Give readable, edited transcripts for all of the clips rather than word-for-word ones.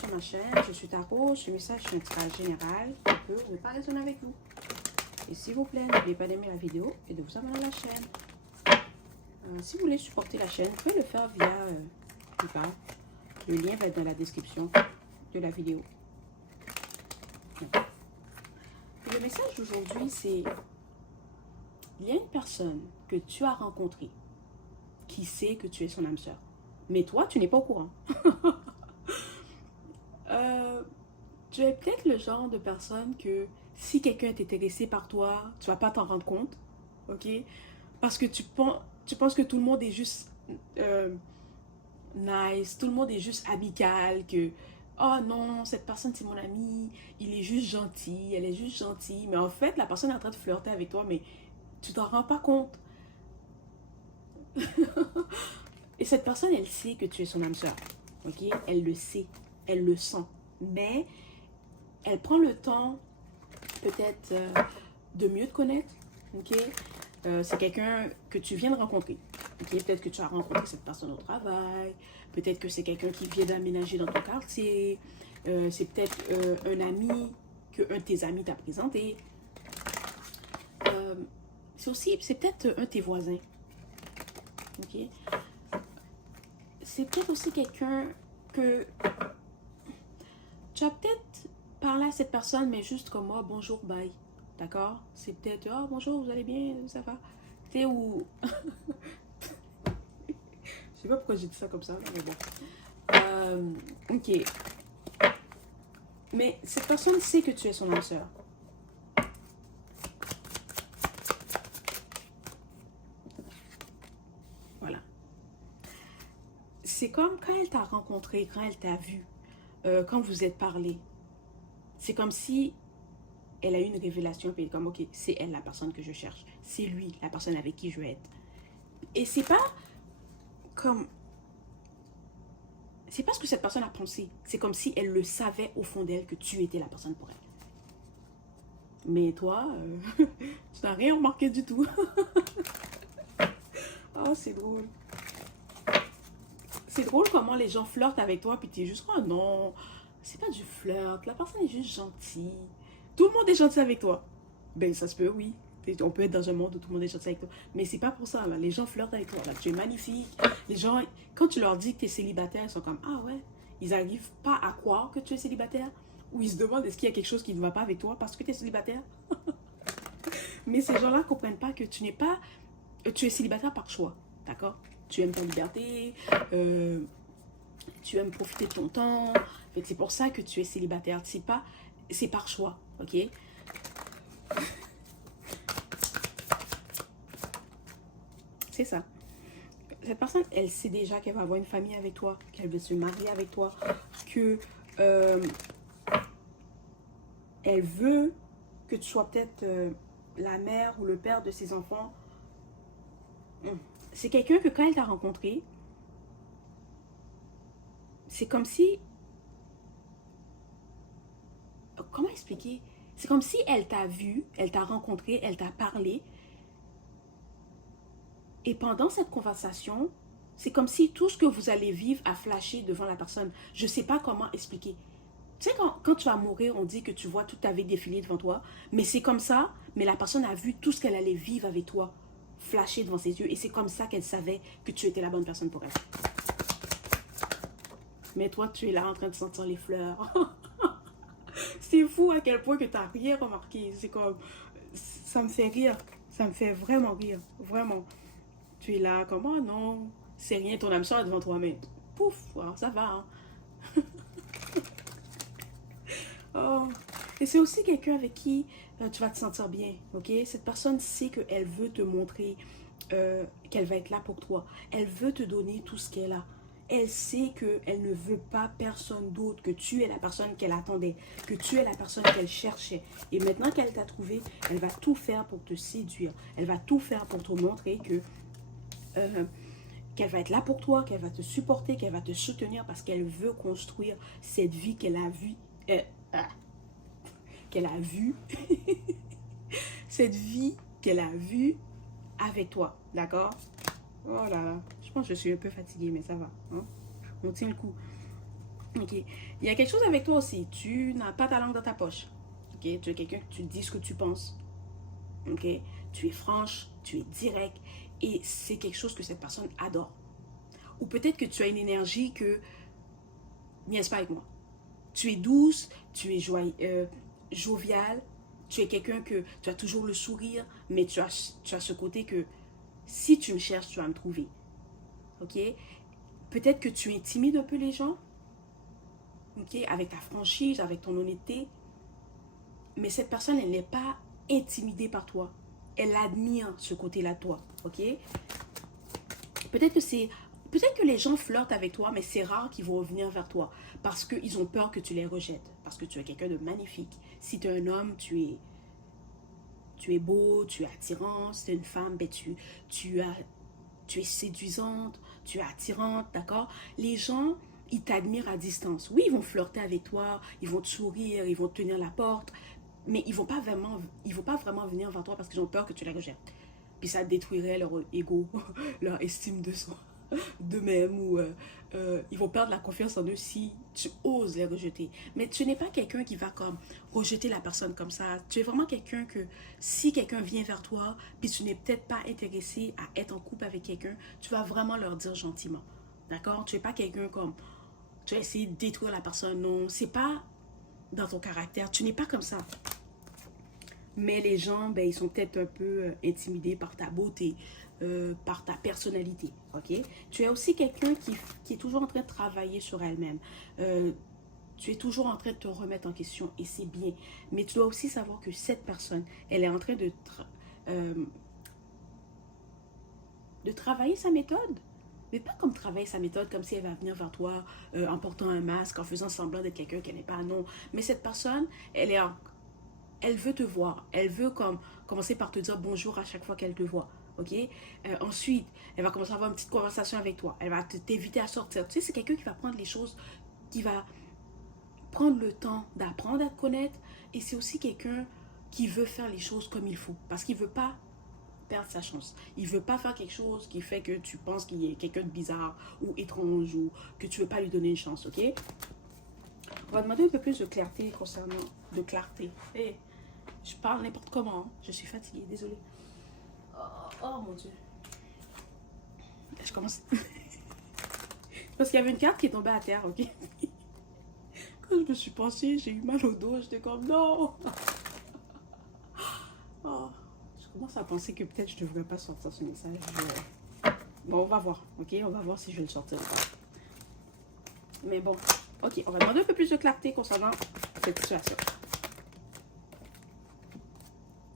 sur ma chaîne. Je suis Tarot. Ce message est un tirage général qui peut ou ne pas résonner avec vous. Et s'il vous plaît, n'oubliez pas d'aimer la vidéo et de vous abonner à la chaîne. Si vous voulez supporter la chaîne, vous pouvez le faire via PayPal. Le lien va être dans la description de la vidéo. Le message d'aujourd'hui, c'est: il y a une personne que tu as rencontrée qui sait que tu es son âme sœur. Mais toi, tu n'es pas au courant. Tu es peut-être le genre de personne que si quelqu'un est intéressé par toi, tu vas pas t'en rendre compte, ok? Parce que tu penses que tout le monde est juste nice, tout le monde est juste amical, que oh non, cette personne c'est mon ami, il est juste gentil, elle est juste gentille. Mais en fait, la personne est en train de flirter avec toi, mais tu t'en rends pas compte. Et cette personne, elle sait que tu es son âme sœur, ok? Elle le sait, elle le sent, mais elle prend le temps peut-être de mieux te connaître, ok? C'est quelqu'un que tu viens de rencontrer, ok? Peut-être que tu as rencontré cette personne au travail, peut-être que c'est quelqu'un qui vient d'aménager dans ton quartier, c'est peut-être un ami que un de tes amis t'a présenté. C'est peut-être un de tes voisins, ok? C'est peut-être aussi quelqu'un que tu as peut-être parlé à cette personne, mais juste comme moi, bonjour, bye. D'accord? C'est peut-être, oh, bonjour, vous allez bien, ça va? Tu sais, ou. Je sais pas pourquoi j'ai dit ça comme ça, mais bon. Ok. Mais cette personne sait que tu es son âme sœur. Voilà. C'est comme quand elle t'a rencontré, quand elle t'a vu, quand vous êtes parlé. C'est comme si elle a eu une révélation, puis elle est comme, ok, c'est elle la personne que je cherche. C'est lui la personne avec qui je veux être. Et c'est pas comme... C'est pas ce que cette personne a pensé. C'est comme si elle le savait au fond d'elle que tu étais la personne pour elle. Mais toi, tu n'as rien remarqué du tout. Oh, c'est drôle. C'est drôle comment les gens flirtent avec toi, puis tu es juste, oh non, c'est pas du flirt, la personne est juste gentille. Tout le monde est gentil avec toi. Ben, ça se peut, oui. On peut être dans un monde où tout le monde est gentil avec toi. Mais c'est pas pour ça, là. Les gens flirtent avec toi. Là. Tu es magnifique. Les gens, quand tu leur dis que tu es célibataire, ils sont comme, ah ouais. Ils n'arrivent pas à croire que tu es célibataire. Ou ils se demandent est-ce qu'il y a quelque chose qui ne va pas avec toi parce que tu es célibataire. Mais ces gens-là ne comprennent pas que tu n'es pas... Tu es célibataire par choix, d'accord? Tu aimes ta liberté, tu aimes profiter de ton temps. C'est pour ça que tu es célibataire. C'est par choix, ok? C'est ça. Cette personne, elle sait déjà qu'elle va avoir une famille avec toi, qu'elle veut se marier avec toi, que elle veut que tu sois peut-être la mère ou le père de ses enfants. C'est quelqu'un que quand elle t'a rencontré, c'est comme si... Comment expliquer? C'est comme si elle t'a vu, elle t'a rencontré, elle t'a parlé. Et pendant cette conversation, c'est comme si tout ce que vous allez vivre a flashé devant la personne. Je ne sais pas comment expliquer. Tu sais, quand tu vas mourir, on dit que tu vois toute ta vie défiler devant toi. Mais c'est comme ça, mais la personne a vu tout ce qu'elle allait vivre avec toi flasher devant ses yeux. Et c'est comme ça qu'elle savait que tu étais la bonne personne pour elle. Mais toi, tu es là en train de sentir les fleurs. C'est fou à quel point que tu n'as rien remarqué. C'est comme... Ça me fait rire. Ça me fait vraiment rire. Vraiment. Tu es là comme, oh non, c'est rien, ton âme sœur devant toi, mais pouf, alors ça va. Hein. Oh. Et c'est aussi quelqu'un avec qui tu vas te sentir bien, ok? Cette personne sait qu'elle veut te montrer qu'elle va être là pour toi. Elle veut te donner tout ce qu'elle a. Elle sait qu'elle ne veut pas personne d'autre, que tu es la personne qu'elle attendait, que tu es la personne qu'elle cherchait. Et maintenant qu'elle t'a trouvé, elle va tout faire pour te séduire. Elle va tout faire pour te montrer que qu'elle va être là pour toi, qu'elle va te supporter, qu'elle va te soutenir parce qu'elle veut construire cette vie qu'elle a vue. Qu'elle a vue. Cette vie qu'elle a vue avec toi. D'accord? Oh là là. Je pense que je suis un peu fatiguée, mais ça va. Hein? On tient le coup. Ok. Il y a quelque chose avec toi aussi. Tu n'as pas ta langue dans ta poche. Ok. Tu es quelqu'un que tu dis ce que tu penses. Ok. Tu es franche, tu es direct. Et c'est quelque chose que cette personne adore. Ou peut-être que tu as une énergie que niaise pas avec moi. Tu es douce, tu es joviale, tu es quelqu'un que tu as toujours le sourire, mais tu as ce côté que si tu me cherches, tu vas me trouver. Ok? Peut-être que tu intimides un peu les gens, ok? Avec ta franchise, avec ton honnêteté, mais cette personne, elle n'est pas intimidée par toi. Elle admire ce côté-là de toi, ok? Peut-être que c'est peut-être que les gens flirtent avec toi, mais c'est rare qu'ils vont revenir vers toi parce qu'ils ont peur que tu les rejettes, parce que tu es quelqu'un de magnifique. Si tu es un homme, tu es beau, tu es attirant. Si tu es une femme, ben tu, as, tu es séduisante, tu es attirante, d'accord? Les gens, ils t'admirent à distance. Oui, ils vont flirter avec toi, ils vont te sourire, ils vont te tenir la porte, mais ils vont pas vraiment venir vers toi parce qu'ils ont peur que tu les rejettes. Puis ça détruirait leur ego, leur estime de soi, d'eux-mêmes, ou ils vont perdre la confiance en eux si tu oses les rejeter. Mais tu n'es pas quelqu'un qui va comme rejeter la personne comme ça. Tu es vraiment quelqu'un que si quelqu'un vient vers toi, puis tu n'es peut-être pas intéressé à être en couple avec quelqu'un, tu vas vraiment leur dire gentiment. D'accord? Tu n'es pas quelqu'un comme tu vas essayer de détruire la personne. Non, c'est pas dans ton caractère. Tu n'es pas comme ça. Mais les gens, ben, ils sont peut-être un peu intimidés par ta beauté, par ta personnalité, ok? Tu es aussi quelqu'un qui est toujours en train de travailler sur elle-même. Euh, Tu es toujours en train de te remettre en question et c'est bien. Mais tu dois aussi savoir que cette personne, elle est en train euh, de travailler sa méthode. Mais pas comme travailler sa méthode, comme si elle va venir vers toi en portant un masque, en faisant semblant d'être quelqu'un qu'elle n'est pas. Non. Mais cette personne, elle veut te voir. Elle veut commencer par te dire bonjour à chaque fois qu'elle te voit. Ok? Ensuite, elle va commencer à avoir une petite conversation avec toi. Elle va t'inviter à sortir. Tu sais, c'est quelqu'un qui va prendre les choses, qui va prendre le temps d'apprendre à te connaître. Et c'est aussi quelqu'un qui veut faire les choses comme il faut. Parce qu'il ne veut pas perdre sa chance. Il ne veut pas faire quelque chose qui fait que tu penses qu'il est quelqu'un de bizarre ou étrange ou que tu ne veux pas lui donner une chance. Ok? On va demander un peu plus de clarté concernant... De clarté. Hey, je parle n'importe comment. Je suis fatiguée, désolée. Oh, oh mon Dieu. Je commence. Parce qu'il y avait une carte qui est tombée à terre, ok? Quand je me suis pensée, j'ai eu mal au dos. J'étais comme non. Oh, je commence à penser que peut-être je ne devrais pas sortir ce message. Bon, on va voir, ok? On va voir si je vais le sortir. Mais bon, ok, on va demander un peu plus de clarté concernant cette situation.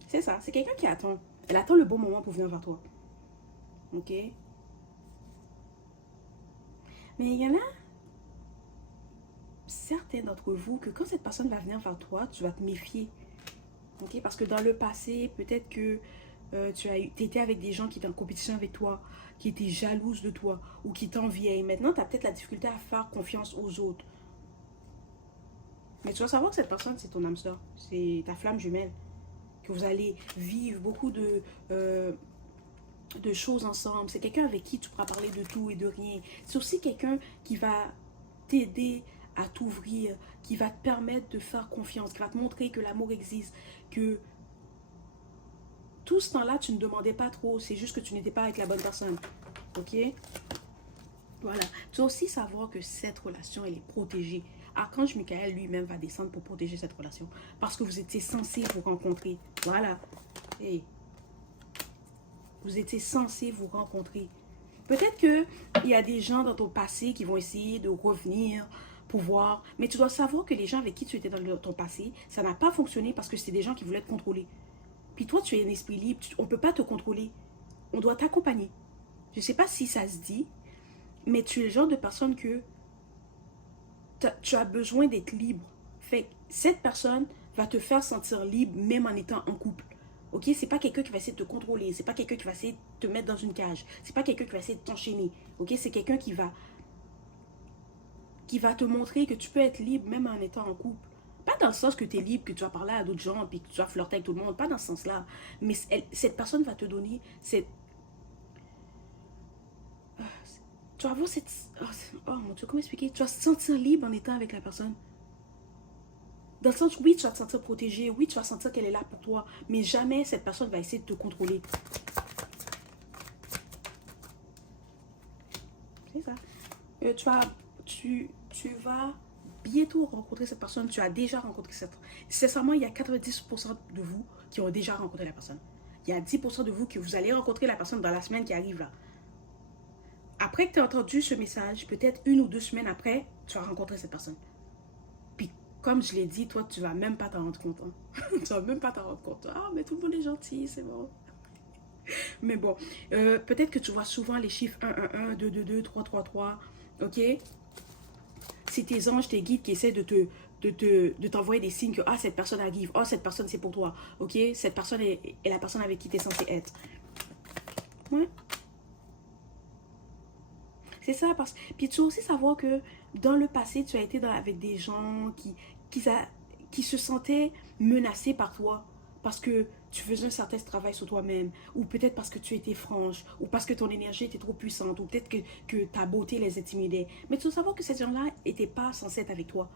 C'est ça, c'est quelqu'un qui attend. Elle attend le bon moment pour venir vers toi. Ok? Mais il y en a certains d'entre vous que quand cette personne va venir vers toi, tu vas te méfier. Ok? Parce que dans le passé, peut-être que tu étais avec des gens qui étaient en compétition avec toi, qui étaient jalouses de toi ou qui t'enviaient. Maintenant, tu as peut-être la difficulté à faire confiance aux autres. Mais tu dois savoir que cette personne, c'est ton âme sœur. C'est ta flamme jumelle. Que vous allez vivre beaucoup de choses ensemble. C'est quelqu'un avec qui tu pourras parler de tout et de rien. C'est aussi quelqu'un qui va t'aider à t'ouvrir, qui va te permettre de faire confiance, qui va te montrer que l'amour existe, que tout ce temps-là, tu ne demandais pas trop, c'est juste que tu n'étais pas avec la bonne personne. Ok? Voilà. Tu dois aussi savoir que cette relation, elle est protégée. Archange Michael lui-même va descendre pour protéger cette relation. Parce que vous étiez censés vous rencontrer. Voilà. Hey. Vous étiez censés vous rencontrer. Peut-être qu'il y a des gens dans ton passé qui vont essayer de revenir pour voir. Mais tu dois savoir que les gens avec qui tu étais dans ton passé, ça n'a pas fonctionné parce que c'était des gens qui voulaient te contrôler. Puis toi, tu es un esprit libre. On ne peut pas te contrôler. On doit t'accompagner. Je ne sais pas si ça se dit, mais tu es le genre de personne que tu as besoin d'être libre. Fait que cette personne va te faire sentir libre même en étant en couple. Ok, c'est pas quelqu'un qui va essayer de te contrôler, c'est pas quelqu'un qui va essayer de te mettre dans une cage, c'est pas quelqu'un qui va essayer de t'enchaîner. Ok, c'est quelqu'un qui va te montrer que tu peux être libre même en étant en couple. Pas dans le sens que tu es libre, que tu vas parler à d'autres gens, puis que tu vas flirter avec tout le monde, pas dans ce sens-là. Mais cette personne va te donner cette... tu vas avoir cette... Oh mon Dieu, comment expliquer? Tu vas te sentir libre en étant avec la personne. Dans le sens, oui, tu vas te sentir protégé, oui, tu vas sentir qu'elle est là pour toi, mais jamais cette personne va essayer de te contrôler. C'est ça. Tu vas bientôt rencontrer cette personne, tu as déjà rencontré cette... Sincèrement, il y a 90% de vous qui ont déjà rencontré la personne. Il y a 10% de vous que vous allez rencontrer la personne dans la semaine qui arrive là. Après que tu as entendu ce message, peut-être 1 ou 2 semaines après, tu vas rencontrer cette personne. Puis, comme je l'ai dit, toi, tu vas même pas t'en rendre compte. Hein. Tu vas même pas t'en rendre compte. Ah, mais tout le monde est gentil, c'est bon. Mais bon, peut-être que tu vois souvent les chiffres 1, 1, 1, 2, 2, 2, 3, 3, 3. Ok? C'est tes anges, tes guides qui essaient de t'envoyer des signes que ah, cette personne arrive, ah, cette personne c'est pour toi. Ok? Cette personne est la personne avec qui tu es censé être. Ouais. C'est ça, parce que... Puis tu dois aussi savoir que dans le passé, tu as été avec des gens qui se sentaient menacés par toi. Parce que tu faisais un certain travail sur toi-même. Ou peut-être parce que tu étais franche. Ou parce que ton énergie était trop puissante. Ou peut-être que ta beauté les intimidait. Mais tu dois savoir que ces gens-là n'étaient pas censés être avec toi.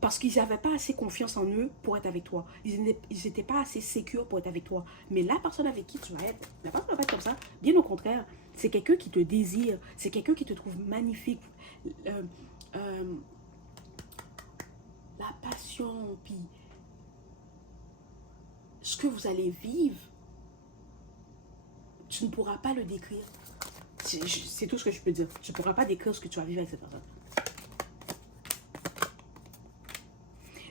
Parce qu'ils n'avaient pas assez confiance en eux pour être avec toi. Ils n'étaient pas assez sécures pour être avec toi. Mais la personne avec qui tu vas être, la personne va pas être comme ça. Bien au contraire, c'est quelqu'un qui te désire. C'est quelqu'un qui te trouve magnifique. Euh, euh, la passion, puis ce que vous allez vivre, tu ne pourras pas le décrire. C'est tout ce que je peux dire. Tu ne pourras pas décrire ce que tu vas vivre avec cette personne.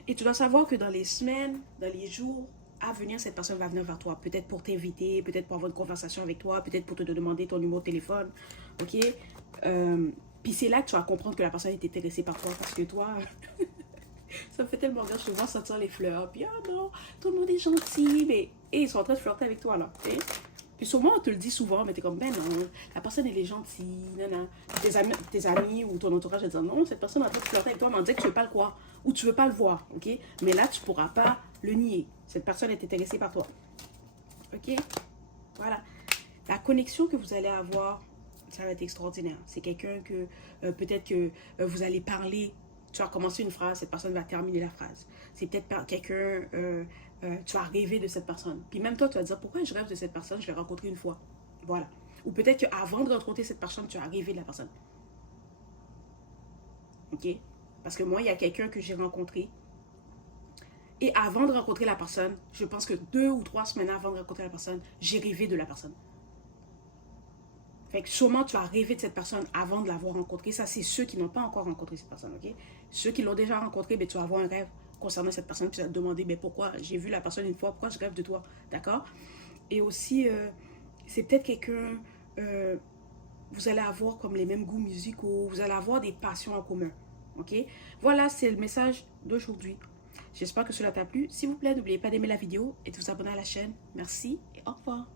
Et tu dois savoir que dans les semaines, dans les jours à venir, cette personne va venir vers toi. Peut-être pour t'inviter, peut-être pour avoir une conversation avec toi, peut-être pour te demander ton numéro de téléphone. Ok? Puis c'est là que tu vas comprendre que la personne est intéressée par toi. Parce que toi, ça me fait tellement bien souvent sentir les fleurs. Puis ah non, tout le monde est gentil. Mais ils sont en train de flirter avec toi là. Okay? Puis souvent, on te le dit souvent, mais t'es comme, ben non, la personne, elle est gentille, nanana. Tes amis ou ton entourage vont dire, non, cette personne est en train de flirter avec toi, mais on dit que tu veux pas le croire, ou tu veux pas le voir, ok? Mais là, tu pourras pas le nier. Cette personne est intéressée par toi. Ok? Voilà. La connexion que vous allez avoir, ça va être extraordinaire. C'est quelqu'un que, peut-être que vous allez parler, tu vas commencer une phrase, cette personne va terminer la phrase. C'est peut-être quelqu'un... tu vas rêver de cette personne. Puis même toi, tu vas te dire, pourquoi je rêve de cette personne? Je l'ai rencontrée une fois. Voilà. Ou peut-être qu'avant de rencontrer cette personne, tu as rêvé de la personne. Ok? Parce que moi, il y a quelqu'un que j'ai rencontré. Et avant de rencontrer la personne, je pense que 2 ou 3 semaines avant de rencontrer la personne, j'ai rêvé de la personne. Fait que sûrement, tu as rêvé de cette personne avant de l'avoir rencontrée. Ça, c'est ceux qui n'ont pas encore rencontré cette personne, ok? Ceux qui l'ont déjà rencontrée, ben, tu vas avoir un rêve concernant cette personne, puis tu vas te demander, ben, pourquoi j'ai vu la personne une fois, pourquoi je rêve de toi, d'accord? Et aussi, c'est peut-être quelqu'un, vous allez avoir comme les mêmes goûts musicaux, vous allez avoir des passions en commun, ok? Voilà, c'est le message d'aujourd'hui. J'espère que cela t'a plu. S'il vous plaît, n'oubliez pas d'aimer la vidéo et de vous abonner à la chaîne. Merci et au revoir.